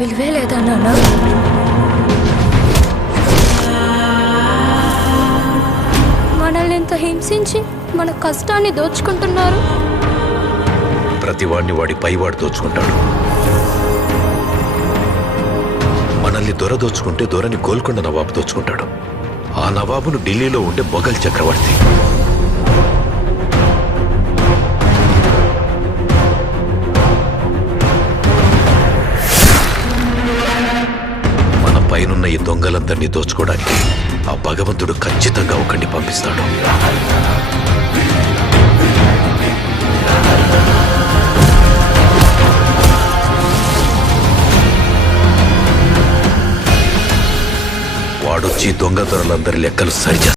విలువే లేదా నాన్న? మనల్ని ఎంత హింసించి మన కష్టాన్ని దోచుకుంటున్నారు. ప్రతివాడిని వాడి పైవాడు దోచుకుంటాడు. మనల్ని దొర దోచుకుంటే దొరని గోల్కొండ నవాబు దోచుకుంటాడు. ఆ నవాబును ఢిల్లీలో ఉండే మొఘల్ చక్రవర్తి. మన పైనున్న ఈ దొంగలందరినీ దోచుకోవడానికి ఆ భగవంతుడు ఖచ్చితంగా ఒకరిని పంపిస్తాడు. వాడొచ్చి దొంగ దొరలందరి లెక్కలు సరిచేస్తాడు.